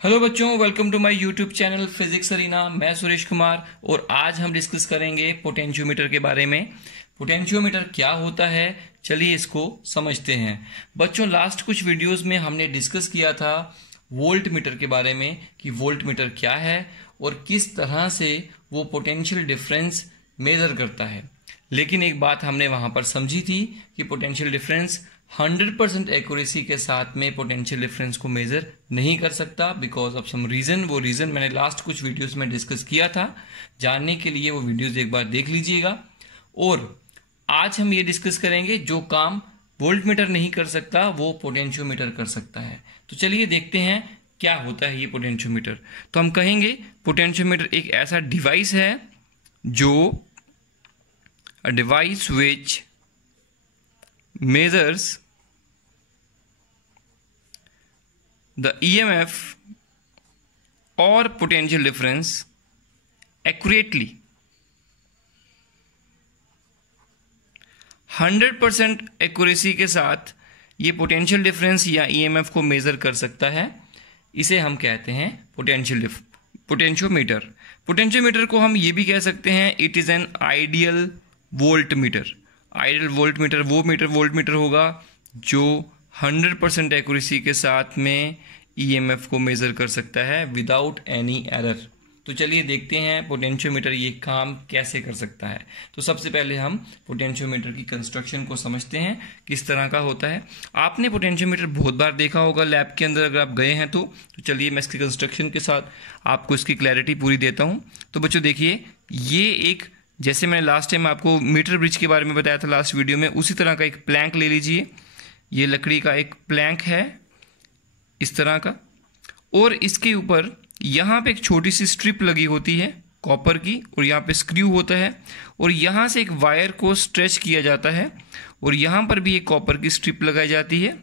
Hello बच्चों, welcome to my YouTube channel Physics Arena. मैं सुरेश कुमार और आज हम डिस्कस करेंगे पोटेंशियोमीटर के बारे में। पोटेंशियोमीटर क्या होता है, चलिए इसको समझते हैं। बच्चों, लास्ट कुछ वीडियोस में हमने डिस्कस किया था वोल्ट मीटर के बारे में कि वोल्ट मीटर क्या है और किस तरह से वो पोटेंशियल डिफरेंस मेजर करता है। लेकिन एक बात हमने वहां पर समझी थी कि पोटेंशियल डिफरेंस 100% एक्यूरेसी के साथ में पोटेंशियल डिफरेंस को मेजर नहीं कर सकता बिकॉज ऑफ सम रीजन। वो रीजन मैंने लास्ट कुछ वीडियोस में डिस्कस किया था। जानने के लिए वो वीडियोस एक बार देख लीजिएगा। और आज हम ये डिस्कस करेंगे जो काम वोल्ट मीटर नहीं कर सकता वो पोटेंशियोमीटर कर सकता है। तो चलिए देखते हैं क्या होता है ये पोटेंशियोमीटर। तो हम कहेंगे पोटेंशियोमीटर एक ऐसा डिवाइस है जो a device which measures the EMF or potential difference accurately। 100% accuracy के साथ ये पोटेंशियल डिफरेंस या EMF को मेजर कर सकता है। इसे हम कहते हैं पोटेंशियोमीटर। पोटेंशियोमीटर को हम ये भी कह सकते हैं it is an ideal volt meter. Ideal volt meter वो वोल्ट मीटर होगा जो 100% एक्यूरेसी के साथ में EMF को मेजर कर सकता है विदाउट एनी एरर। तो चलिए देखते हैं पोटेंशियोमीटर ये काम कैसे कर सकता है। तो सबसे पहले हम पोटेंशियोमीटर की कंस्ट्रक्शन को समझते हैं किस तरह का होता है। आपने पोटेंशियोमीटर बहुत बार देखा होगा लैब के अंदर, अगर आप गए हैं तो चलिए मैं इसकी कंस्ट्रक्शन के साथ आपको इसकी क्लैरिटी पूरी देता हूं। तो बच्चों देखिए, ये एक, जैसे मैंने लास्ट टाइम आपको मीटर ब्रिज के बारे में बताया था लास्ट वीडियो में, उसी तरह का एक प्लैंक ले लीजिए। ये लकड़ी का एक प्लैंक है इस तरह का, और इसके ऊपर यहाँ पे एक छोटी सी स्ट्रिप लगी होती है कॉपर की, और यहाँ पे स्क्रू होता है, और यहाँ से एक वायर को स्ट्रेच किया जाता है, और यहाँ पर भी एक कॉपर की स्ट्रिप लगाई जाती है।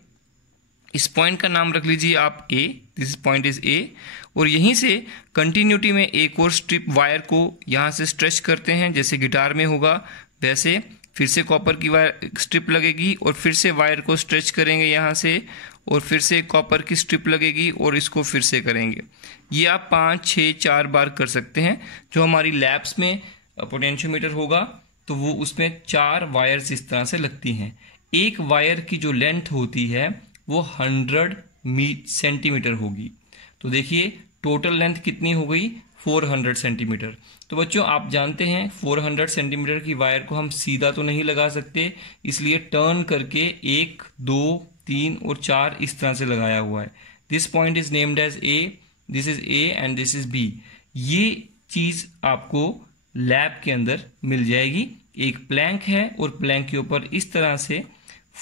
इस पॉइंट का नाम रख लीजिए आप ए, दिस पॉइंट इज ए, और यहीं से कंटिन्यूटी में एक और स्ट्रिप वायर को यहाँ से स्ट्रेच करते हैं, जैसे गिटार में होगा वैसे। फिर से कॉपर की वायर स्ट्रिप लगेगी और फिर से वायर को स्ट्रेच करेंगे यहाँ से, और फिर से कॉपर की स्ट्रिप लगेगी और इसको फिर से करेंगे। ये आप 5, 6, 4 बार कर सकते हैं। जो हमारी लैब्स में पोटेंशियोमीटर होगा तो वो उसमें 4 वायर्स इस तरह से लगती हैं। एक वायर की जो लेंथ होती है वो 100 सेंटीमीटर होगी। तो देखिए टोटल लेंथ कितनी हो गई, 400 सेंटीमीटर। तो बच्चों आप जानते हैं 400 सेंटीमीटर की वायर को हम सीधा तो नहीं लगा सकते, इसलिए टर्न करके 1, 2, 3 और 4 इस तरह से लगाया हुआ है। This point is named as A, this is A and this is B. ये चीज आपको लैब के अंदर मिल जाएगी। एक प्लैंक है और प्लैंक के ऊपर इस तरह से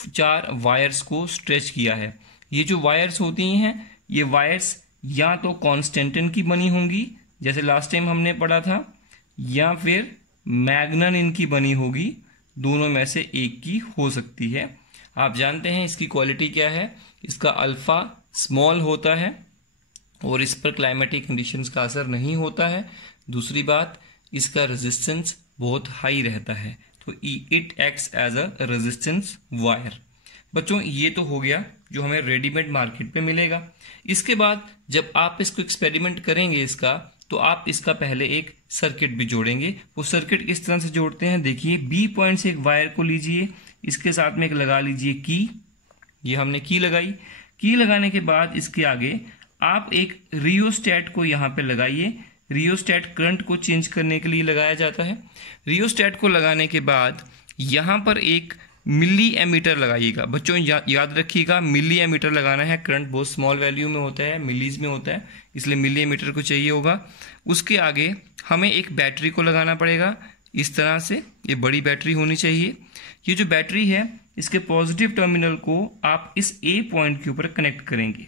4 वायर्स को स्ट्रेच किया है। ये जो वायर्स होती हैं ये वायर्स या तो कॉन्स्टेंटिन की बनी होंगी जैसे लास्ट टाइम हमने पढ़ा था, या फिर मैग्नन इनकी बनी होगी। दोनों में से एक की हो सकती है। आप जानते हैं इसकी क्वालिटी क्या है, इसका अल्फा स्मॉल होता है और इस पर क्लाइमेटिक कंडीशंस का असर नहीं होता है। दूसरी बात, इसका रेजिस्टेंस बहुत हाई रहता है, तो it acts as a resistance wire. बच्चों ये तो हो गया जो हमें रेडीमेड मार्केट पे मिलेगा। इसके बाद जब आप इसको एक्सपेरिमेंट करेंगे इसका, तो आप इसका पहले एक सर्किट भी जोड़ेंगे। वो सर्किट किस तरह से जोड़ते हैं, देखिए बी पॉइंट से एक वायर को लीजिए, इसके साथ में एक लगा लीजिए की। ये हमने की लगाई। की लगाने के बाद इसके आगे आप एक रियोस्टेट को यहाँ पे लगाइए। रियोस्टेट करंट को चेंज करने के लिए लगाया जाता है। रियोस्टेट को लगाने के बाद यहाँ पर एक मिली एमीटर लगाइएगा। बच्चों याद रखिएगा मिली एमीटर लगाना है। करंट बहुत स्मॉल वैल्यू में होता है, मिलीज में होता है, इसलिए मिली एमीटर को चाहिए होगा। उसके आगे हमें एक बैटरी को लगाना पड़ेगा इस तरह से। ये बड़ी बैटरी होनी चाहिए। ये जो बैटरी है इसके पॉजिटिव टर्मिनल को आप इस ए पॉइंट के ऊपर कनेक्ट करेंगे।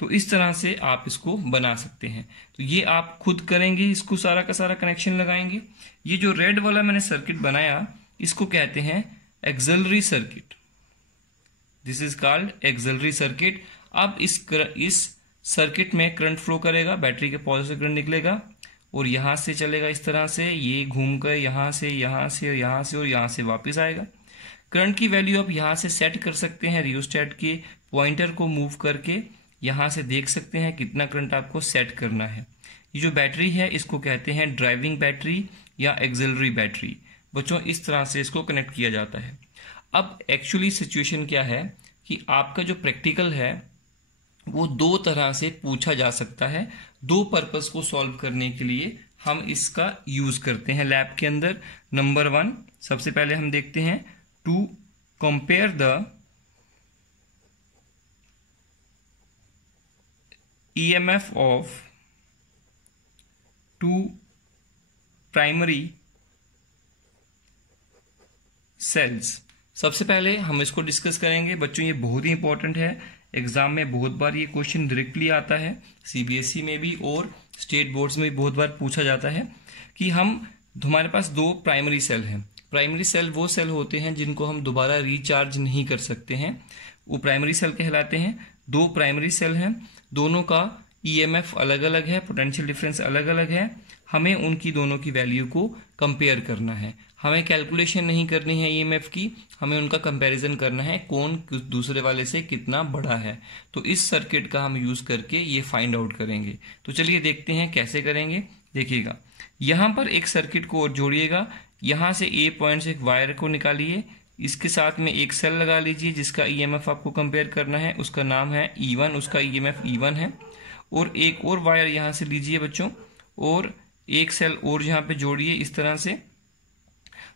तो इस तरह से आप इसको बना सकते हैं। तो ये आप खुद करेंगे, इसको सारा का सारा कनेक्शन लगाएंगे। ये जो रेड वाला मैंने सर्किट बनाया इसको कहते हैं axillary circuit. This is called axillary circuit. अब इस सर्किट में करंट फ्लो करेगा, बैटरी के पॉजिटिव करंट निकलेगा और यहां से चलेगा इस तरह से, ये घूमकर यहां से यहां से यहां से और यहां से वापस आएगा। करंट की वैल्यू आप यहां से सेट कर सकते हैं रियोस्टेट के पॉइंटर को मूव करके यहाँ से देख सकते हैं कितना करंट आपको सेट करना है। ये जो बैटरी है इसको कहते हैं ड्राइविंग बैटरी या एक्सिलरी बैटरी। बच्चों इस तरह से इसको कनेक्ट किया जाता है। अब एक्चुअली सिचुएशन क्या है कि आपका जो प्रैक्टिकल है वो दो तरह से पूछा जा सकता है। दो पर्पस को सॉल्व करने के लिए हम इसका यूज करते हैं लैब के अंदर। नंबर 1, सबसे पहले हम देखते हैं to compare the EMF of two primary cells। सबसे पहले हम इसको डिस्कस करेंगे। बच्चों ये बहुत ही इंपॉर्टेंट है, एग्जाम में बहुत बार ये क्वेश्चन डायरेक्टली आता है, CBSE में भी और स्टेट बोर्ड्स में भी बहुत बार पूछा जाता है कि हमारे पास दो प्राइमरी सेल हैं। प्राइमरी सेल वो सेल होते हैं जिनको हम दोबारा रिचार्ज नहीं कर सकते हैं, वो प्राइमरी सेल कहलाते हैं। दो प्राइमरी सेल हैं, दोनों का EMF अलग अलग है, पोटेंशियल डिफरेंस अलग अलग है। हमें उनकी दोनों की वैल्यू को कंपेयर करना है। हमें कैलकुलेशन नहीं करनी है EMF की, हमें उनका कंपैरिजन करना है कौन दूसरे वाले से कितना बड़ा है। तो इस सर्किट का हम यूज करके ये फाइंड आउट करेंगे। तो चलिए देखते हैं कैसे करेंगे। देखिएगा यहां पर एक सर्किट को और जोड़िएगा। यहां से A पॉइंट से एक वायर को निकालिए, इसके साथ में एक सेल लगा लीजिए जिसका EMF आपको कंपेयर करना है, उसका नाम है E1, उसका EMF E1 है। और एक और वायर यहां से लीजिए बच्चों और एक सेल और यहां पे जोड़िए इस तरह से,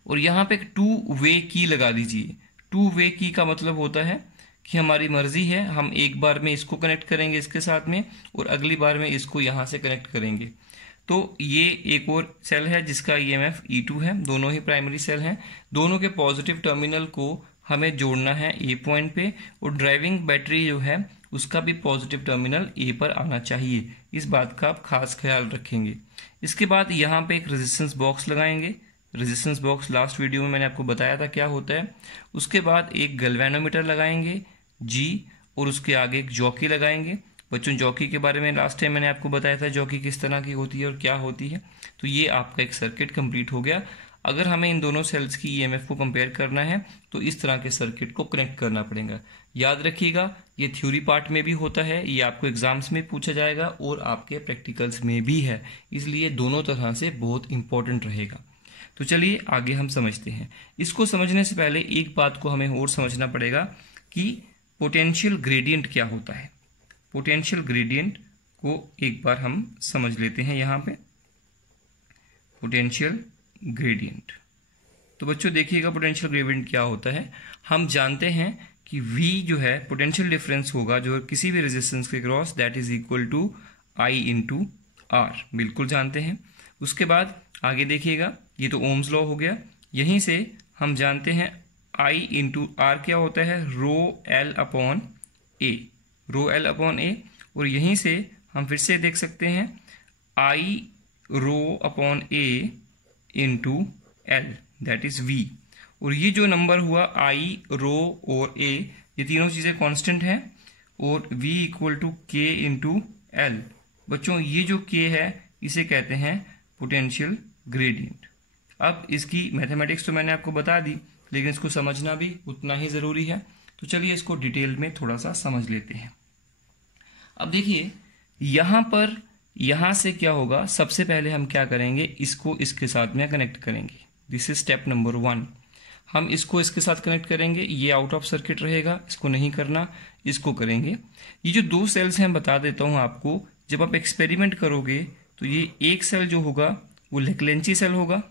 और यहां पे एक 2 वे की लगा दीजिए। 2 वे की का मतलब होता है कि हमारी मर्जी है, हम एक बार में इसको कनेक्ट करेंगे इसके साथ में और अगली बार में इसको यहां से कनेक्ट करेंगे। तो ये एक और सेल है जिसका EMF E2 है, दोनों ही प्राइमरी सेल हैं। दोनों के पॉजिटिव टर्मिनल को हमें जोड़ना है A पॉइंट पे, और ड्राइविंग बैटरी जो है उसका भी पॉजिटिव टर्मिनल A पर आना चाहिए। इस बात का आप खास ख्याल रखेंगे। इसके बाद यहाँ पे एक रेजिस्टेंस बॉक्स लगाएंगे। रेजिस्टेंस बॉक्स लास्ट वीडियो में मैंने आपको बताया था क्या होता है। उसके बाद एक गैल्वेनोमीटर लगाएंगे G, और उसके आगे एक जॉकी लगाएंगे। बच्चों जॉकी के बारे में लास्ट टाइम मैंने आपको बताया था जॉकी किस तरह की होती है और क्या होती है। तो ये आपका एक सर्किट कंप्लीट हो गया। अगर हमें इन दोनों सेल्स की EMF को कंपेयर करना है तो इस तरह के सर्किट को कनेक्ट करना पड़ेगा। याद रखिएगा ये थ्योरी पार्ट में भी होता है, ये आपको एग्जाम्स में पूछा जाएगा और आपके प्रैक्टिकल्स में भी है, इसलिए दोनों तरह से बहुत इंपॉर्टेंट रहेगा। तो चलिए आगे हम समझते हैं। इसको समझने से पहले एक बात को हमें और समझना पड़ेगा कि पोटेंशियल ग्रेडियंट क्या होता है। पोटेंशियल ग्रेडियंट को एक बार हम समझ लेते हैं। यहाँ पे पोटेंशियल ग्रेडियंट, तो बच्चों देखिएगा पोटेंशियल ग्रेडियंट क्या होता है। हम जानते हैं कि V जो है पोटेंशियल डिफरेंस होगा जो किसी भी रेजिस्टेंस के across, that is equal to I into R, बिल्कुल जानते हैं। उसके बाद आगे देखिएगा, ये तो ओम्स लॉ हो गया। यहीं से हम जानते हैं I इंटू R क्या होता है, rho L upon A, rho L upon A। और यहीं से हम फिर से देख सकते हैं I rho upon A into L, that is V। और ये जो नंबर हुआ I, रो और A, ये तीनों चीजें कांस्टेंट हैं, और V equal to K into L। बच्चों ये जो K है इसे कहते हैं पोटेंशियल ग्रेडियंट। अब इसकी मैथमेटिक्स तो मैंने आपको बता दी, लेकिन इसको समझना भी उतना ही जरूरी है। तो चलिए इसको डिटेल में थोड़ा सा समझ लेते हैं। अब देखिए यहां पर, यहां से क्या होगा, सबसे पहले हम क्या करेंगे, इसको इसके साथ में कनेक्ट करेंगे। This is step number 1। हम इसको इसके साथ कनेक्ट करेंगे, ये आउट ऑफ सर्किट रहेगा, इसको नहीं करना, इसको करेंगे। ये जो दो सेल्स हैं बता देता हूं आपको, जब आप एक्सपेरिमेंट करोगे तो ये एक सेल जो होगा वो लेक्लेंची सेल होगा,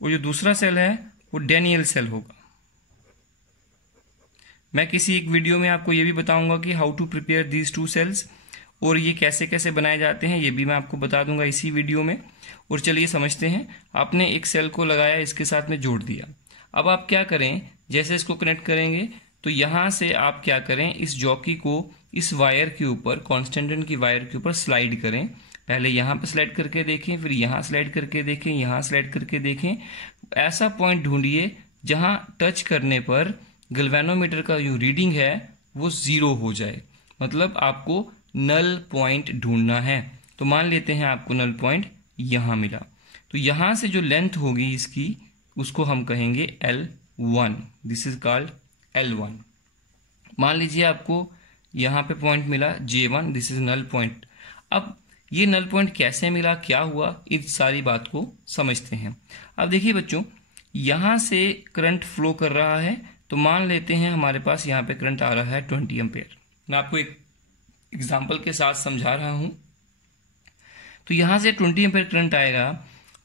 और जो दूसरा सेल है वो डेनियल सेल होगा। मैं किसी एक वीडियो में आपको ये भी बताऊंगा कि how to prepare these two cells, और ये कैसे कैसे बनाए जाते हैं ये भी मैं आपको बता दूंगा इसी वीडियो में। और चलिए समझते हैं। आपने एक सेल को लगाया, इसके साथ में जोड़ दिया। अब आप क्या करें, जैसे इसको कनेक्ट करेंगे तो यहां से आप क्या करें, इस जॉकी को इस वायर के ऊपर, कॉन्स्टेंटेंट की वायर के ऊपर स्लाइड करें। पहले यहां पर स्लाइड करके देखें, फिर यहां स्लाइड करके देखें, यहां स्लाइड करके देखें। ऐसा पॉइंट ढूंढिए जहां टच करने पर गैल्वेनोमीटर का जो रीडिंग है वो 0 हो जाए, मतलब आपको नल पॉइंट ढूंढना है। तो मान लेते हैं आपको नल पॉइंट यहां मिला, तो यहां से जो लेंथ होगी इसकी उसको हम कहेंगे L1, this is called L1। मान लीजिए आपको यहाँ पे पॉइंट मिला J1, this is null point. अब ये नल पॉइंट कैसे मिला, क्या हुआ, इस सारी बात को समझते हैं। अब देखिए बच्चों, यहाँ से करंट फ्लो कर रहा है, तो मान लेते हैं हमारे पास यहाँ पे करंट आ रहा है 20 एम्पेयर। मैं आपको एक एग्जाम्पल के साथ समझा रहा हूँ। तो यहाँ से 20 एम्पेयर करंट आएगा।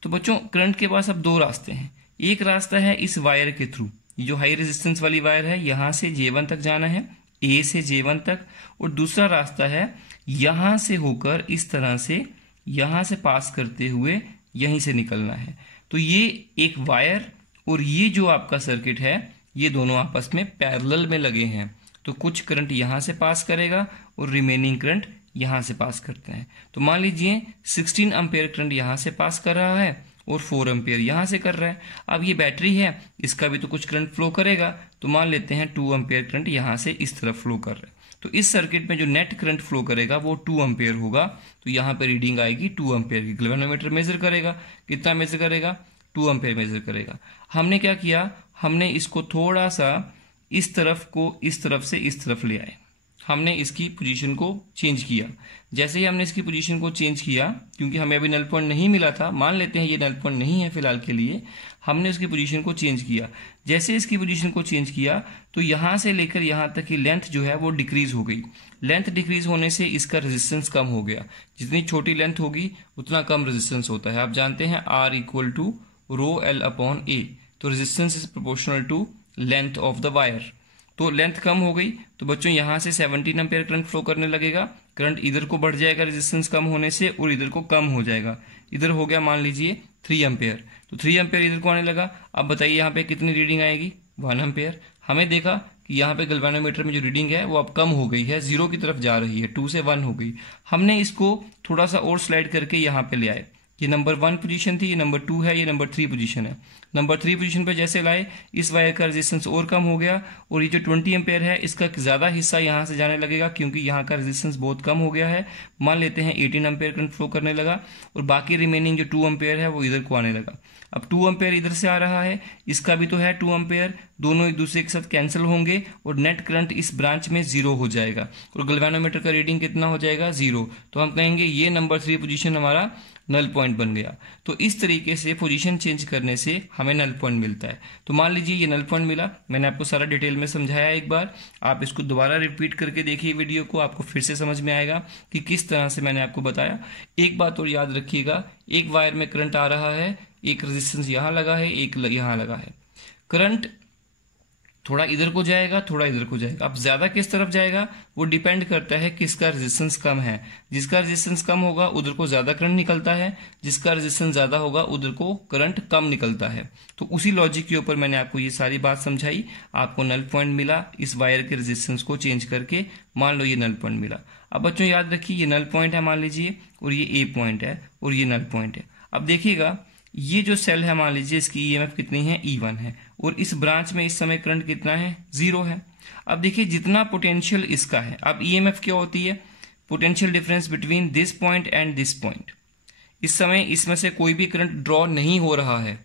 तो बच्चों करंट के पास अब दो रास्ते हैं। एक रास्ता है इस वायर के थ्रू, जो हाई रेजिस्टेंस वाली वायर है, यहाँ से J1 तक जाना है, A से J1 तक। और दूसरा रास्ता है यहाँ से होकर इस तरह से यहाँ से पास करते हुए यहीं से निकलना है। तो ये एक वायर और ये जो आपका सर्किट है, ये दोनों आपस में पैरेलल में लगे हैं। तो कुछ करंट यहाँ से पास करेगा और रिमेनिंग करंट यहाँ से पास करते हैं। तो मान लीजिए 16 एम्पेयर करंट यहाँ से पास कर रहा है और 4 एम्पेयर यहाँ से कर रहा है। अब ये बैटरी है, इसका भी तो कुछ करंट फ्लो करेगा। तो मान लेते हैं 2 एम्पेयर करंट यहाँ से इस तरफ फ्लो कर रहा है। तो इस सर्किट में जो नेट करंट फ्लो करेगा वो 2 एम्पेयर होगा। तो यहाँ पे रीडिंग आएगी 2 एम्पेयर की। गैल्वेनोमीटर मेजर करेगा, कितना मेजर करेगा, 2 एम्पेयर मेजर करेगा। हमने क्या किया, हमने इसको थोड़ा सा इस तरफ को इस तरफ से इस तरफ ले आए। हमने इसकी पोजीशन को चेंज किया। जैसे ही हमने इसकी पोजीशन को चेंज किया, क्योंकि हमें अभी नल पॉइंट नहीं मिला था, मान लेते हैं ये नल पॉइंट नहीं है फिलहाल के लिए, हमने इसकी पोजीशन को चेंज किया। जैसे इसकी पोजीशन को चेंज किया तो यहाँ से लेकर यहाँ तक की लेंथ जो है वो डिक्रीज हो गई। लेंथ डिक्रीज होने से इसका रेजिस्टेंस कम हो गया। जितनी छोटी लेंथ होगी उतना कम रेजिस्टेंस होता है। आप जानते हैं R equal to rho L upon A। तो resistance is proportional to length of the wire. तो लेंथ कम हो गई तो बच्चों यहाँ से 17 एम्पेयर करंट फ्लो करने लगेगा। करंट इधर को बढ़ जाएगा रेजिस्टेंस कम होने से और इधर को कम हो जाएगा। इधर हो गया मान लीजिए 3 एम्पेयर। तो 3 एम्पेयर इधर को आने लगा। अब बताइए यहाँ पे कितनी रीडिंग आएगी, 1 एम्पेयर। हमें देखा कि यहाँ पे गैल्वेनोमीटर में जो रीडिंग है वो अब कम हो गई है, 0 की तरफ जा रही है, 2 से 1 हो गई। हमने इसको थोड़ा सा और स्लाइड करके यहाँ पे ले आए। ये नंबर 1 पोजीशन थी, ये नंबर 2 है, ये नंबर 3 पोजीशन है। नंबर 3 पोजीशन पे जैसे लाए, इस वायर का रेजिस्टेंस और कम हो गया और ये जो 20 एम्पेयर है इसका ज्यादा हिस्सा यहाँ से जाने लगेगा, क्योंकि यहाँ का रेजिस्टेंस बहुत कम हो गया है। मान लेते हैं 18 एम्पेयर करंट फ्लो करने लगा और बाकी रिमेनिंग जो 2 एम्पेयर है वो इधर को आने लगा। अब 2 एम्पेयर इधर से आ रहा है, इसका भी तो है 2 एम्पेयर, दोनों एक दूसरे के साथ कैंसिल होंगे और नेट करंट इस ब्रांच में 0 हो जाएगा और गैल्वेनोमीटर का रीडिंग कितना हो जाएगा, 0। तो हम कहेंगे ये नंबर 3 पोजीशन हमारा नल पॉइंट बन गया। तो इस तरीके से पोजीशन चेंज करने से हमें नल पॉइंट मिलता है। तो मान लीजिए ये नल पॉइंट मिला, मैंने आपको सारा डिटेल में समझाया। एक बार आप इसको दोबारा रिपीट करके देखिए वीडियो को, आपको फिर से समझ में आएगा कि किस तरह से मैंने आपको बताया। एक बात और याद रखिएगा, एक वायर में करंट आ रहा है, एक रेजिस्टेंस यहाँ लगा है, एक यहाँ लगा है। करंट थोड़ा इधर को जाएगा, थोड़ा इधर को जाएगा। अब ज्यादा किस तरफ जाएगा वो डिपेंड करता है किसका रेजिस्टेंस कम है। जिसका रेजिस्टेंस कम होगा उधर को ज्यादा करंट निकलता है, जिसका रेजिस्टेंस ज्यादा होगा उधर को करंट कम निकलता है। तो उसी लॉजिक के ऊपर मैंने आपको ये सारी बात समझाई। आपको नल पॉइंट मिला इस वायर के रेजिस्टेंस को चेंज करके, मान लो ये नल पॉइंट मिला। अब बच्चों याद रखिए ये नल पॉइंट है मान लीजिए, और ये ए पॉइंट है और ये नल पॉइंट है। अब देखिएगा ये जो सेल है मान लीजिए इसकी ईएमएफ कितनी है, E1 है, और इस ब्रांच में इस समय करंट कितना है, 0 है। अब देखिए जितना पोटेंशियल इसका है, अब ईएमएफ क्या होती है, potential difference between this point and this point. इस समय इसमें से कोई भी करंट ड्रॉ नहीं हो रहा है,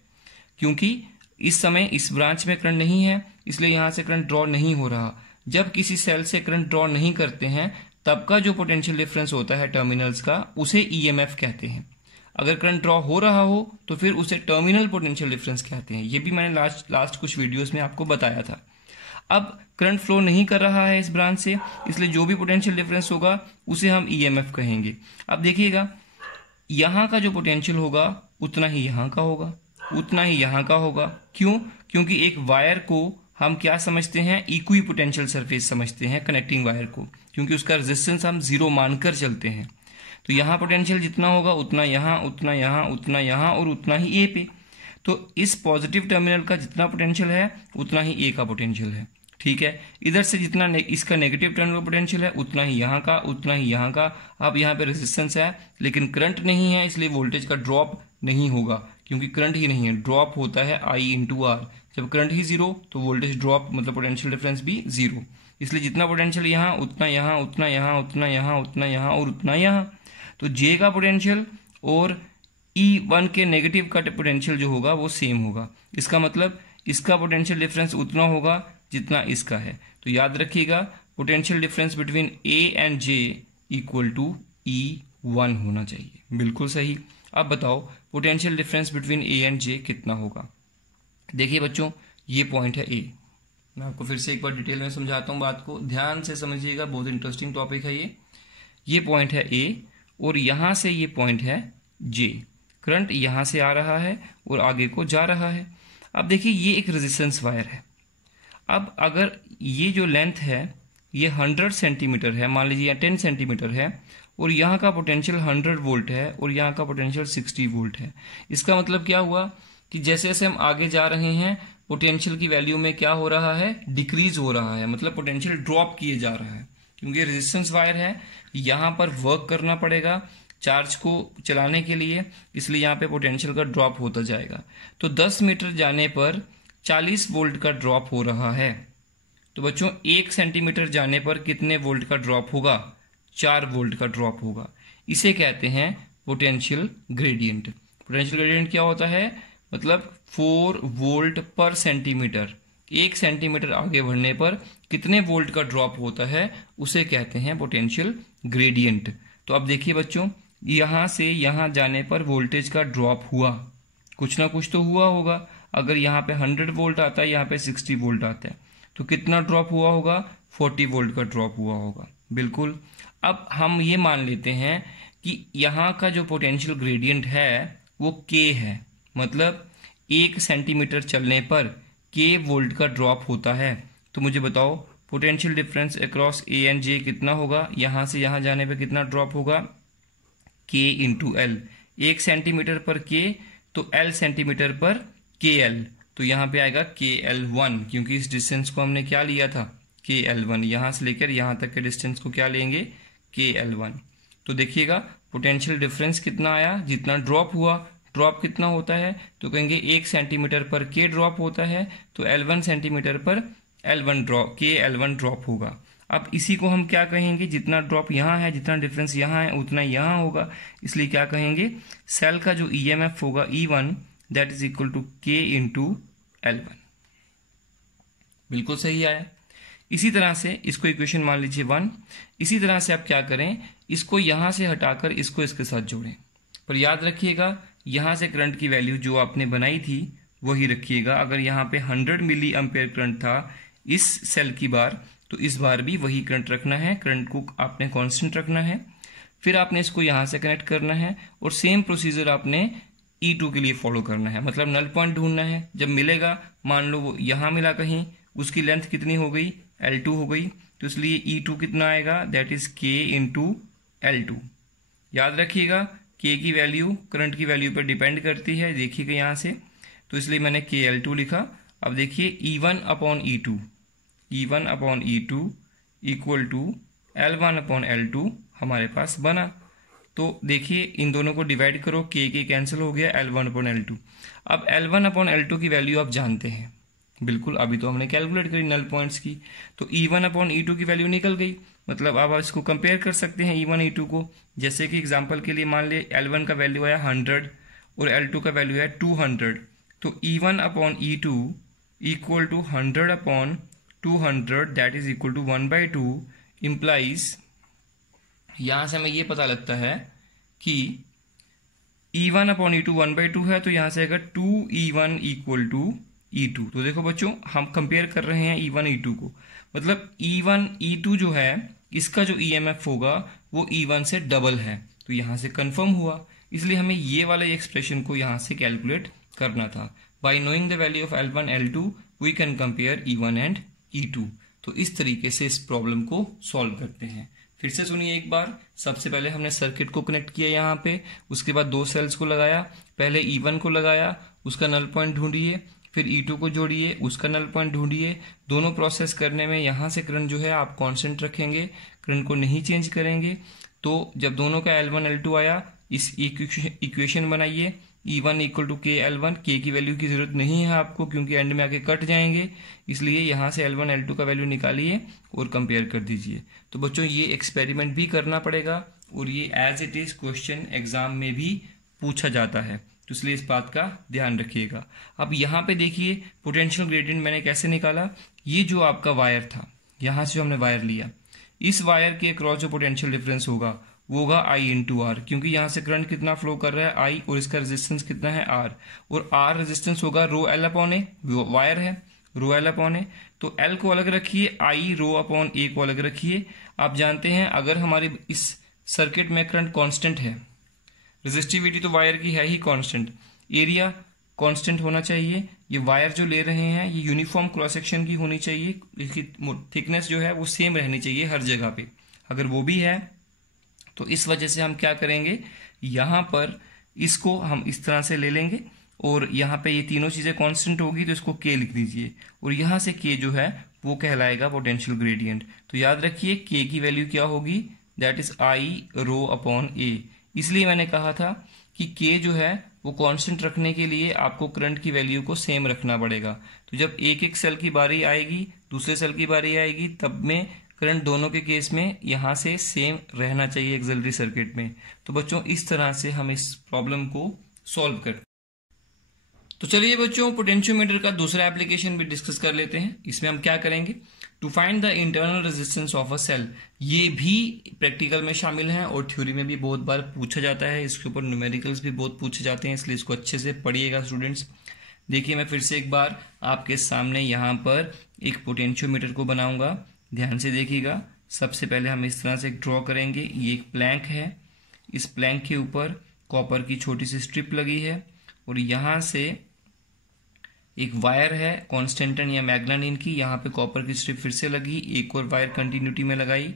क्योंकि इस समय इस ब्रांच में करंट नहीं है, इसलिए यहां से करंट ड्रॉ नहीं हो रहा। जब किसी सेल से करंट ड्रॉ नहीं करते हैं तब का जो पोटेंशियल डिफरेंस होता है टर्मिनल्स का, उसे ईएमएफ कहते हैं। अगर करंट ड्रॉ हो रहा हो तो फिर उसे टर्मिनल पोटेंशियल डिफरेंस कहते हैं। ये भी मैंने लास्ट कुछ वीडियोस में आपको बताया था। अब करंट फ्लो नहीं कर रहा है इस ब्रांच से, इसलिए जो भी पोटेंशियल डिफरेंस होगा उसे हम ईएमएफ कहेंगे। अब देखिएगा यहाँ का जो पोटेंशियल होगा उतना ही यहाँ का होगा, उतना ही यहाँ का होगा। क्यों? क्योंकि एक वायर को हम क्या समझते हैं, इक्वी पोटेंशियल सरफेस समझते हैं कनेक्टिंग वायर को, क्योंकि उसका रेजिस्टेंस हम 0 मानकर चलते हैं। तो यहाँ पोटेंशियल जितना होगा उतना यहाँ, उतना यहाँ, उतना यहाँ और उतना ही ए पे। तो इस पॉजिटिव टर्मिनल का जितना पोटेंशियल है उतना ही ए का पोटेंशियल है। ठीक है, इधर से जितना इसका नेगेटिव टर्मिनल पोटेंशियल है उतना ही यहाँ का, उतना ही यहाँ का। अब यहाँ पे रेजिस्टेंस है लेकिन करंट नहीं है, इसलिए वोल्टेज का ड्रॉप नहीं होगा, क्योंकि करंट ही नहीं है। ड्रॉप होता है I/R। जब करंट ही 0 तो वोल्टेज ड्रॉप मतलब पोटेंशियल डिफरेंस भी 0। इसलिए जितना पोटेंशियल यहाँ, उतना यहाँ, उतना यहाँ, उतना यहाँ, उतना यहाँ और उतना यहाँ। तो J का पोटेंशियल और E1 के नेगेटिव का पोटेंशियल जो होगा वो सेम होगा। इसका मतलब इसका पोटेंशियल डिफरेंस उतना होगा जितना इसका है। तो याद रखिएगा potential difference between A and J equal to E1 होना चाहिए। बिल्कुल सही। अब बताओ potential difference between A and J कितना होगा। देखिए बच्चों, ये पॉइंट है ए। मैं आपको फिर से एक बार डिटेल में समझाता हूँ, बात को ध्यान से समझिएगा, बहुत इंटरेस्टिंग टॉपिक है ये पॉइंट है ए और यहां से ये पॉइंट है जे। करंट यहां से आ रहा है और आगे को जा रहा है। अब देखिए ये एक रेजिस्टेंस वायर है। अब अगर ये जो लेंथ है ये 100 सेंटीमीटर है, मान लीजिए या 10 सेंटीमीटर है, और यहाँ का पोटेंशियल 100 वोल्ट है और यहाँ का पोटेंशियल 60 वोल्ट है। इसका मतलब क्या हुआ कि जैसे जैसे हम आगे जा रहे हैं पोटेंशियल की वैल्यू में क्या हो रहा है, डिक्रीज हो रहा है, मतलब पोटेंशियल ड्रॉप किए जा रहा है। क्योंकि रेजिस्टेंस वायर है, यहाँ पर वर्क करना पड़ेगा चार्ज को चलाने के लिए, इसलिए यहाँ पे पोटेंशियल का ड्रॉप होता जाएगा। तो 10 मीटर जाने पर 40 वोल्ट का ड्रॉप हो रहा है। तो बच्चों 1 सेंटीमीटर जाने पर कितने वोल्ट का ड्रॉप होगा, 4 वोल्ट का ड्रॉप होगा। इसे कहते हैं पोटेंशियल ग्रेडियंट। पोटेंशियल ग्रेडियंट क्या होता है, मतलब 4 वोल्ट पर सेंटीमीटर। 1 सेंटीमीटर आगे बढ़ने पर कितने वोल्ट का ड्रॉप होता है, उसे कहते हैं पोटेंशियल ग्रेडियंट। तो अब देखिए बच्चों, यहां से यहां जाने पर वोल्टेज का ड्रॉप हुआ, कुछ ना कुछ तो हुआ होगा। अगर यहाँ पे 100 वोल्ट आता है, यहाँ पे 60 वोल्ट आता है, तो कितना ड्रॉप हुआ होगा, 40 वोल्ट का ड्रॉप हुआ होगा। बिल्कुल। अब हम ये मान लेते हैं कि यहाँ का जो पोटेंशियल ग्रेडियंट है वो के है, मतलब 1 सेंटीमीटर चलने पर के वोल्ट का ड्रॉप होता है। तो मुझे बताओ potential difference across A and J कितना होगा, यहां से यहां जाने पर कितना ड्रॉप होगा, के इंटू एल। 1 सेंटीमीटर पर के, तो एल सेंटीमीटर पर के एल, तो यहां पे आएगा के एल 1, क्योंकि इस डिस्टेंस को हमने क्या लिया था, के एल 1। यहां से लेकर यहां तक के डिस्टेंस को क्या लेंगे, के एल 1। तो देखिएगा पोटेंशियल डिफरेंस कितना आया, जितना ड्रॉप हुआ। ड्रॉप कितना होता है, तो कहेंगे 1 सेंटीमीटर पर के ड्रॉप होता है, तो L1 सेंटीमीटर पर L1 ड्रॉप, के L1 ड्रॉप होगा। अब इसी को हम क्या कहेंगे, जितना ड्रॉप यहाँ है, जितना डिफरेंस यहाँ है, उतना यहाँ होगा, इसलिए क्या कहेंगे, सेल का जो EMF होगा E1 that is equal to K into L1। बिल्कुल सही आया। इसी तरह से इसको इक्वेशन मान लीजिए 1। इसी तरह से आप क्या करें, इसको यहां से हटाकर इसको इसके साथ जोड़ें। पर याद रखिएगा यहां से करंट की वैल्यू जो आपने बनाई थी वही रखिएगा। अगर यहाँ पे 100 मिली एम्पेयर करंट था इस सेल की बार, तो इस बार भी वही करंट रखना है, करंट को आपने कांस्टेंट रखना है। फिर आपने इसको यहां से कनेक्ट करना है और सेम प्रोसीजर आपने E2 के लिए फॉलो करना है, मतलब नल पॉइंट ढूंढना है। जब मिलेगा, मान लो वो यहां मिला कहीं, उसकी लेंथ कितनी हो गई, L2 हो गई, तो इसलिए E2 कितना आएगा, that is K into L2। याद रखिएगा K की वैल्यू करंट की वैल्यू पर डिपेंड करती है, देखिएगा यहाँ से, तो इसलिए मैंने KL2 लिखा। अब देखिए E1 upon E2, E1 upon E2 equal to L1 upon L2 हमारे पास बना। तो देखिए इन दोनों को डिवाइड करो, के कैंसिल हो गया, L1 अपॉन L2। अब L1 अपॉन L2 की वैल्यू आप जानते हैं, बिल्कुल, अभी तो हमने कैलकुलेट करी नल पॉइंट्स की, तो E1 अपॉन E2 की वैल्यू निकल गई। मतलब आप इसको कंपेयर कर सकते हैं E1 E2 को। जैसे कि एग्जांपल के लिए मान लिया L1 का वैल्यू आया 100 और L2 का वैल्यू है 200, तो E1 upon E2 equal to 100 upon 200 that is equal to 1/2 implies, यहां से हमें ये पता लगता है कि E1 अपॉन E2 1/2 है, तो यहां से आएगा 2E1 इक्वल टू E2। तो देखो बच्चों हम कंपेयर कर रहे हैं E1 E2 को, मतलब E1 E2 जो है इसका जो EMF होगा वो E1 से डबल है, तो यहां से कंफर्म हुआ। इसलिए हमें ये वाले एक्सप्रेशन को यहां से कैलकुलेट करना था। By knowing the value of L1 L2 we can compare E1 and E2। तो इस तरीके से इस प्रॉब्लम को सॉल्व करते हैं। फिर से सुनिए एक बार। सबसे पहले हमने सर्किट को कनेक्ट किया यहाँ पे, उसके बाद 2 सेल्स को लगाया। पहले E1 को लगाया, उसका नल पॉइंट ढूंढिए, फिर E2 को जोड़िए, उसका नल पॉइंट ढूंढिए। दोनों प्रोसेस करने में यहाँ से करंट जो है आप कांस्टेंट रखेंगे, करंट को नहीं चेंज करेंगे। तो जब दोनों का L1 L2 आया, इस इक्वेशन बनाइए, E1 इक्वल टू के L1। के की वैल्यू की जरूरत नहीं है आपको, क्योंकि एंड में आके कट जाएंगे, इसलिए यहाँ से L1 L2 का वैल्यू निकालिए और कंपेयर कर दीजिए। तो बच्चों ये एक्सपेरिमेंट भी करना पड़ेगा और ये as it is question exam में भी पूछा जाता है। तो इसलिए इस बात का ध्यान रखिएगा। अब यहाँ पे देखिए पोटेंशियल ग्रेडियंट मैंने कैसे निकाला। ये जो आपका वायर था, यहाँ से जो हमने वायर लिया, इस वायर के अक्रॉस जो पोटेंशियल डिफरेंस होगा वो होगा आई इंटू आर, क्योंकि यहाँ से करंट कितना फ्लो कर रहा है आई, और इसका रेजिस्टेंस कितना है आर, और आर रेजिस्टेंस होगा रो एल अपॉन ए, वायर है रो एल अपॉन ए, तो एल को अलग रखिए, आई रो अपॉन ए को अलग रखिए। आप जानते हैं अगर हमारे इस सर्किट में करंट कांस्टेंट है, रेजिस्टिविटी तो वायर की है ही कांस्टेंट, एरिया कांस्टेंट होना चाहिए, ये वायर जो ले रहे हैं ये यूनिफॉर्म क्रॉस सेक्शन की होनी चाहिए, इसकी थिकनेस जो है वो सेम रहनी चाहिए हर जगह पे, अगर वो भी है तो इस वजह से हम क्या करेंगे, यहाँ पर इसको हम इस तरह से ले लेंगे, और यहाँ पे ये तीनों चीजें कांस्टेंट होगी तो इसको के लिख दीजिए, और यहाँ से के जो है वो कहलाएगा पोटेंशियल ग्रेडियंट। तो याद रखिए के की वैल्यू क्या होगी, that is I rho upon A. इसलिए मैंने कहा था कि के जो है वो कांस्टेंट रखने के लिए आपको करंट की वैल्यू को सेम रखना पड़ेगा। तो जब एक एक सेल की बारी आएगी, दूसरे सेल की बारी आएगी, तब में करंट दोनों के केस में यहाँ से सेम रहना चाहिए ऑक्सिलरी सर्किट में। तो बच्चों इस तरह से हम इस प्रॉब्लम को सॉल्व कर। तो चलिए बच्चों पोटेंशियोमीटर का दूसरा एप्लीकेशन भी डिस्कस कर लेते हैं। इसमें हम क्या करेंगे, to find the internal resistance of a cell. ये भी प्रैक्टिकल में शामिल है और थ्योरी में भी बहुत बार पूछा जाता है, इसके ऊपर न्यूमेरिकल्स भी बहुत पूछे जाते हैं, इसलिए इसको अच्छे से पढ़िएगा स्टूडेंट्स। देखिए मैं फिर से एक बार आपके सामने यहाँ पर एक पोटेंशियोमीटर को बनाऊंगा, ध्यान से देखिएगा। सबसे पहले हम इस तरह से ड्रॉ करेंगे, ये एक प्लैंक है, इस प्लैंक के ऊपर कॉपर की छोटी सी स्ट्रिप लगी है, और यहाँ से एक वायर है कॉन्स्टेंटन या मैग्नानिन की, यहाँ पे कॉपर की स्ट्रिप फिर से लगी, एक और वायर कंटिन्यूटी में लगाई,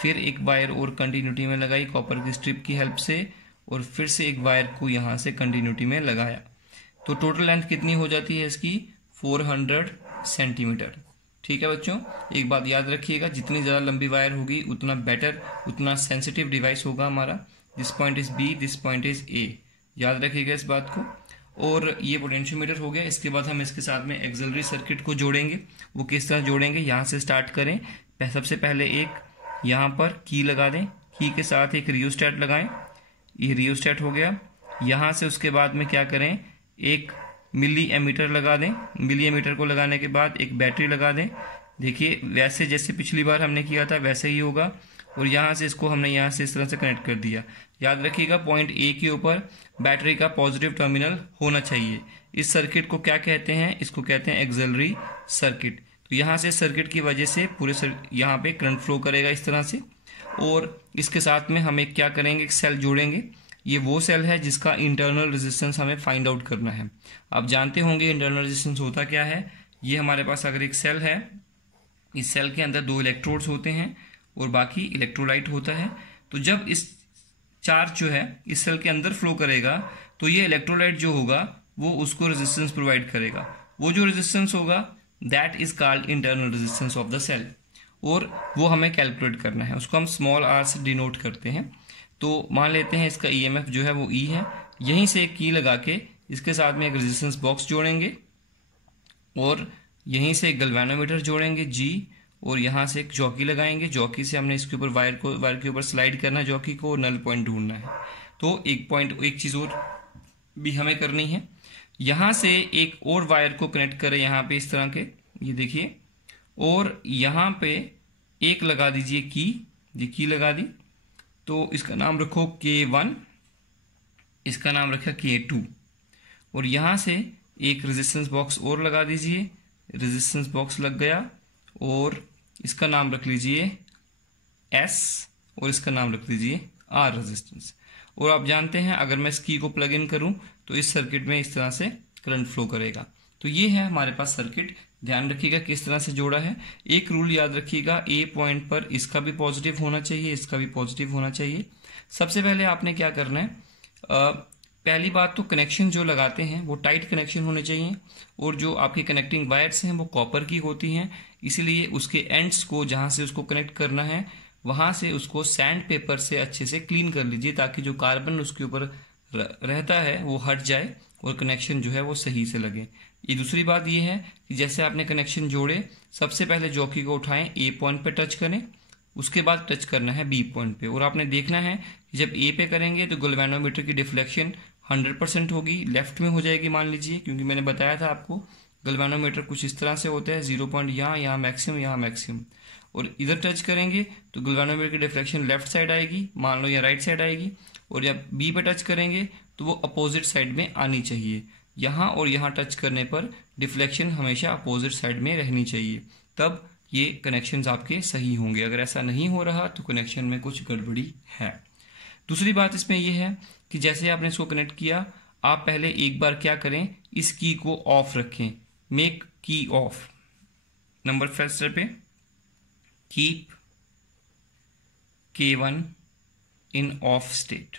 फिर एक वायर और कंटिन्यूटी में लगाई कॉपर की स्ट्रिप की हेल्प से, और फिर से एक वायर को यहाँ से कंटिन्यूटी में लगाया। तो टोटल लेंथ कितनी हो जाती है इसकी, 400 सेंटीमीटर। ठीक है बच्चों, एक बात याद रखिएगा, जितनी ज़्यादा लंबी वायर होगी उतना बेटर, उतना सेंसिटिव डिवाइस होगा हमारा। This point is B, this point is A, याद रखिएगा इस बात को। और ये पोटेंशियोमीटर हो गया। इसके बाद हम इसके साथ में एक्सिलरी सर्किट को जोड़ेंगे। वो किस तरह जोड़ेंगे, यहाँ से स्टार्ट करें। सबसे पहले एक यहाँ पर की लगा दें, की के साथ एक रियोस्टेट लगाएं, ये रियोस्टेट हो गया। यहाँ से उसके बाद में क्या करें, एक मिली एमीटर लगा दें, मिली एमीटर को लगाने के बाद एक बैटरी लगा दें। देखिए वैसे जैसे पिछली बार हमने किया था वैसे ही होगा, और यहाँ से इसको हमने यहाँ से इस तरह से कनेक्ट कर दिया। याद रखिएगा पॉइंट ए के ऊपर बैटरी का पॉजिटिव टर्मिनल होना चाहिए। इस सर्किट को क्या कहते हैं, इसको कहते हैं एक्सिलरी सर्किट। तो यहाँ से सर्किट की वजह से पूरे यहाँ पे करंट फ्लो करेगा इस तरह से, और इसके साथ में हम एक क्या करेंगे, एक सेल जोड़ेंगे। ये वो सेल है जिसका इंटरनल रेजिस्टेंस हमें फाइंड आउट करना है। आप जानते होंगे इंटरनल रेजिस्टेंस होता क्या है। ये हमारे पास अगर एक सेल है, इस सेल के अंदर 2 इलेक्ट्रोड्स होते हैं और बाकी इलेक्ट्रोलाइट होता है। तो जब इस चार्ज जो है इस सेल के अंदर फ्लो करेगा तो ये इलेक्ट्रोलाइट जो होगा वो उसको रेजिस्टेंस प्रोवाइड करेगा। वो जो रेजिस्टेंस होगा that is called internal resistance of the cell, और वो हमें कैलकुलेट करना है। उसको हम स्मॉल आर से डिनोट करते हैं। तो मान लेते हैं इसका ईएमएफ जो है वो ई है। यहीं से एक की लगा के इसके साथ में एक रेजिस्टेंस बॉक्स जोड़ेंगे, और यहीं से एक गैल्वेनोमीटर जोड़ेंगे जी, और यहाँ से एक जॉकी लगाएंगे। जॉकी से हमने इसके ऊपर वायर के ऊपर स्लाइड करना है जॉकी को, और नल पॉइंट ढूंढना है। तो एक चीज और भी हमें करनी है, यहाँ से एक और वायर को कनेक्ट करें यहाँ पे इस तरह के, ये देखिए, और यहाँ पे एक लगा दीजिए की, ये की लगा दी। तो इसका नाम रखो K1, इसका नाम रखा K2, और यहाँ से एक रेजिस्टेंस बॉक्स और लगा दीजिए। रेजिस्टेंस बॉक्स लग गया, और इसका नाम रख लीजिए S, और इसका नाम रख लीजिए R रेजिस्टेंस। और आप जानते हैं अगर मैं इस की को प्लग इन करूं तो इस सर्किट में इस तरह से करंट फ्लो करेगा। तो ये है हमारे पास सर्किट। ध्यान रखिएगा किस तरह से जोड़ा है। एक रूल याद रखिएगा, ए पॉइंट पर इसका भी पॉजिटिव होना चाहिए, इसका भी पॉजिटिव होना चाहिए। सबसे पहले आपने क्या करना है, पहली बात तो कनेक्शन जो लगाते हैं वो टाइट कनेक्शन होने चाहिए, और जो आपकी कनेक्टिंग वायर्स हैं वो कॉपर की होती हैं। इसीलिए उसके एंड्स को जहां से उसको कनेक्ट करना है वहां से उसको सैंड पेपर से अच्छे से क्लीन कर लीजिए, ताकि जो कार्बन उसके ऊपर रहता है वो हट जाए और कनेक्शन जो है वो सही से लगे। ये दूसरी बात ये है कि जैसे आपने कनेक्शन जोड़े, सबसे पहले जॉकी को उठाएं, ए पॉइंट पे टच करें, उसके बाद टच करना है बी पॉइंट पे, और आपने देखना है कि जब ए पे करेंगे तो गैल्वेनोमीटर की डिफ्लेक्शन 100% होगी, लेफ्ट में हो जाएगी मान लीजिए, क्योंकि मैंने बताया था आपको गैल्वेनोमीटर कुछ इस तरह से होता है, 0 पॉइंट यहाँ मैक्सिमम, यहाँ मैक्सिमम, और इधर टच करेंगे तो गैल्वेनोमीटर की डिफ्लेक्शन लेफ्ट साइड आएगी मान लो, या राइट साइड आएगी, और जब बी पे टच करेंगे तो वो अपोजिट साइड में आनी चाहिए। यहाँ और यहाँ टच करने पर डिफ्लेक्शन हमेशा अपोजिट साइड में रहनी चाहिए, तब ये कनेक्शंस आपके सही होंगे। अगर ऐसा नहीं हो रहा तो कनेक्शन में कुछ गड़बड़ी है। दूसरी बात इसमें यह है कि जैसे आपने इसको कनेक्ट किया, आप पहले एक बार क्या करें, इस की को ऑफ रखें, मेक की ऑफ, नंबर फर्स्ट स्टेप पे keep K1 in of state.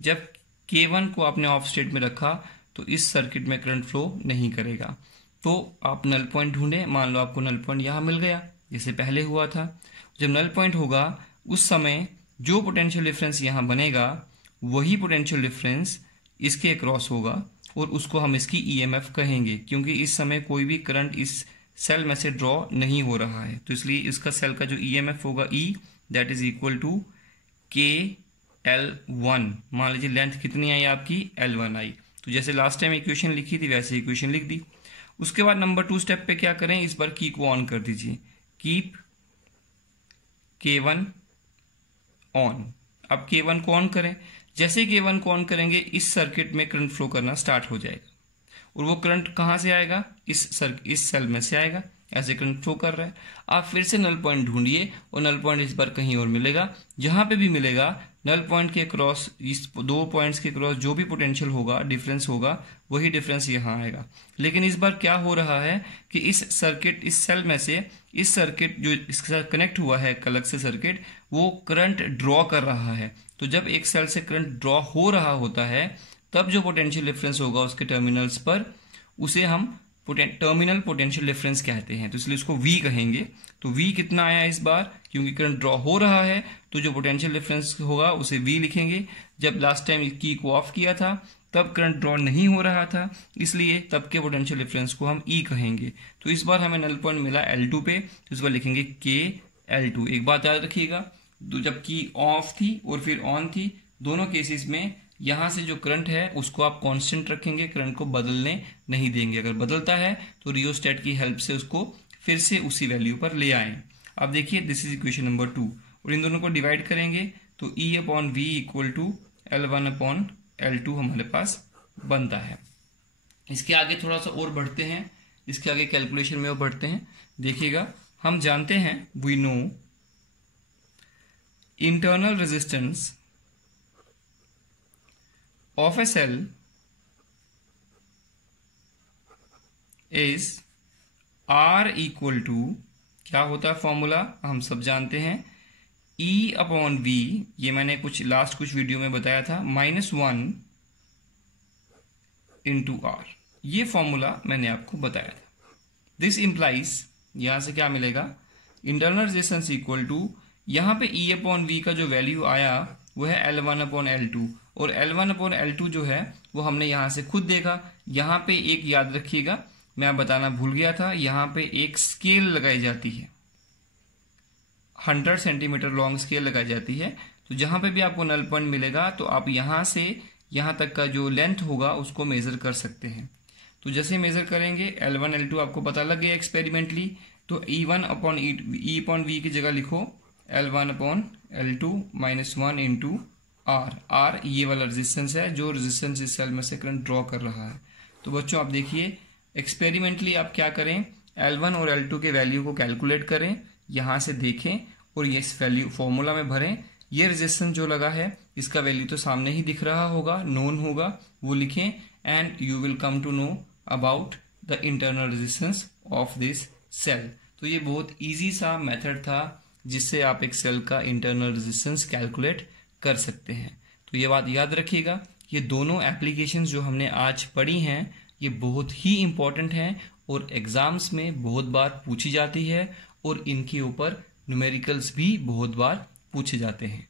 जब K1 को आपने ऑफ स्टेट में रखा तो इस सर्किट में करंट फ्लो नहीं करेगा। तो आप नल पॉइंट ढूंढें, मान लो आपको नल पॉइंट यहां मिल गया जैसे पहले हुआ था। जब नल पॉइंट होगा उस समय जो पोटेंशियल डिफरेंस यहां बनेगा वही पोटेंशियल डिफरेंस इसके अक्रॉस होगा, और उसको हम इसकी EMF कहेंगे, क्योंकि इस समय कोई भी करंट इस सेल में से ड्रॉ नहीं हो रहा है, तो इसलिए इसका सेल का जो EMF होगा E that is equal to KL1। मान लीजिए लेंथ कितनी आई आपकी, L1 आई, तो जैसे लास्ट टाइम इक्वेशन लिखी थी वैसे इक्वेशन लिख दी। उसके बाद नंबर 2 स्टेप पे क्या करें, इस बार की को ऑन कर दीजिए, कीप K1 ऑन। अब K1 को ऑन करें, जैसे K1 को ऑन करेंगे इस सर्किट में करंट फ्लो करना स्टार्ट हो जाएगा, और वो करंट कहां से आएगा, इस सेल में से आएगा, ऐसे करंट फ्लो कर रहा है। आप फिर से नल पॉइंट ढूंढिए, और नल पॉइंट इस बार कहीं और मिलेगा, जहां पे भी मिलेगा नल पॉइंट के क्रॉस, इस दो पॉइंट्स के क्रॉस जो भी पोटेंशियल होगा, डिफरेंस होगा, वही डिफरेंस यहां आएगा। लेकिन इस बार क्या हो रहा है कि इस सर्किट, इस सेल में से इस सर्किट जो इसके साथ कनेक्ट हुआ है अलग से सर्किट, वो करंट ड्रॉ कर रहा है। तो जब एक सेल से करंट ड्रॉ हो रहा होता है तब जो पोटेंशियल डिफरेंस होगा उसके टर्मिनल्स पर, उसे हम टर्मिनल पोटेंशियल डिफरेंस कहते हैं, तो इसलिए उसको V कहेंगे। तो V कितना आया इस बार, क्योंकि करंट ड्रॉ हो रहा है तो जो पोटेंशियल डिफरेंस होगा उसे V लिखेंगे। जब लास्ट टाइम की को ऑफ किया था तब करंट ड्रॉ नहीं हो रहा था, इसलिए तब के पोटेंशियल डिफरेंस को हम E कहेंगे। तो इस बार हमें नल पॉइंट मिला L2 पे, तो इस बार लिखेंगे KL2। एक बात याद रखिएगा, जब की ऑफ थी और फिर ऑन थी, दोनों केसेस में यहां से जो करंट है उसको आप कांस्टेंट रखेंगे, करंट को बदलने नहीं देंगे। अगर बदलता है तो रियोस्टेट की हेल्प से उसको फिर से उसी वैल्यू पर ले आए। अब देखिए दिस इज इक्वेशन नंबर 2, और इन दोनों को डिवाइड करेंगे तो E/V इक्वल टू L1/L2 हमारे पास बनता है। इसके आगे थोड़ा सा और बढ़ते हैं, इसके आगे कैलकुलेशन में और बढ़ते हैं। देखिएगा, हम जानते हैं, we know internal resistance of a cell is R equal to, क्या होता है फॉर्मूला हम सब जानते हैं, E/V, ये मैंने कुछ वीडियो में बताया था, -1 × R, ये फॉर्मूला मैंने आपको बताया था। दिस इंप्लाइज, यहां से क्या मिलेगा, इंटरनल रेजिस्टेंस इक्वल टू, यहां पे E/V का जो वैल्यू आया वो है L1/L2, और L1/L2 जो है वो हमने यहां से खुद देखा। यहां पे एक याद रखिएगा, मैं बताना भूल गया था, यहां पे एक स्केल लगाई जाती है, 100 सेंटीमीटर लॉन्ग स्केल लगाई जाती है। तो जहां पे भी आपको नल पॉइंट मिलेगा तो आप यहां से यहां तक का जो लेंथ होगा उसको मेजर कर सकते हैं। तो जैसे मेजर करेंगे, L1/L2 आपको पता लग गया एक्सपेरिमेंटली, तो E/V की जगह लिखो L1/L2 -1 × R ये वाला रेजिस्टेंस है, जो रेजिस्टेंस इस सेल में से करंट ड्रॉ कर रहा है। तो बच्चों आप देखिए, एक्सपेरिमेंटली आप क्या करें, L1 और L2 के वैल्यू को कैलकुलेट करें, यहां से देखें और ये इस वैल्यू फॉर्मूला में भरें। ये रेजिस्टेंस जो लगा है इसका वैल्यू तो सामने ही दिख रहा होगा, नोन होगा, वो लिखें, and you will come to know about the internal resistance of this cell. तो ये बहुत ईजी सा मेथड था जिससे आप एक सेल का इंटरनल रेजिस्टेंस कैलकुलेट कर सकते हैं। तो ये बात याद रखिएगा, ये दोनों एप्लीकेशंस जो हमने आज पढ़ी हैं ये बहुत ही इंपॉर्टेंट हैं और एग्जाम्स में बहुत बार पूछी जाती है, और इनके ऊपर न्यूमेरिकल्स भी बहुत बार पूछे जाते हैं।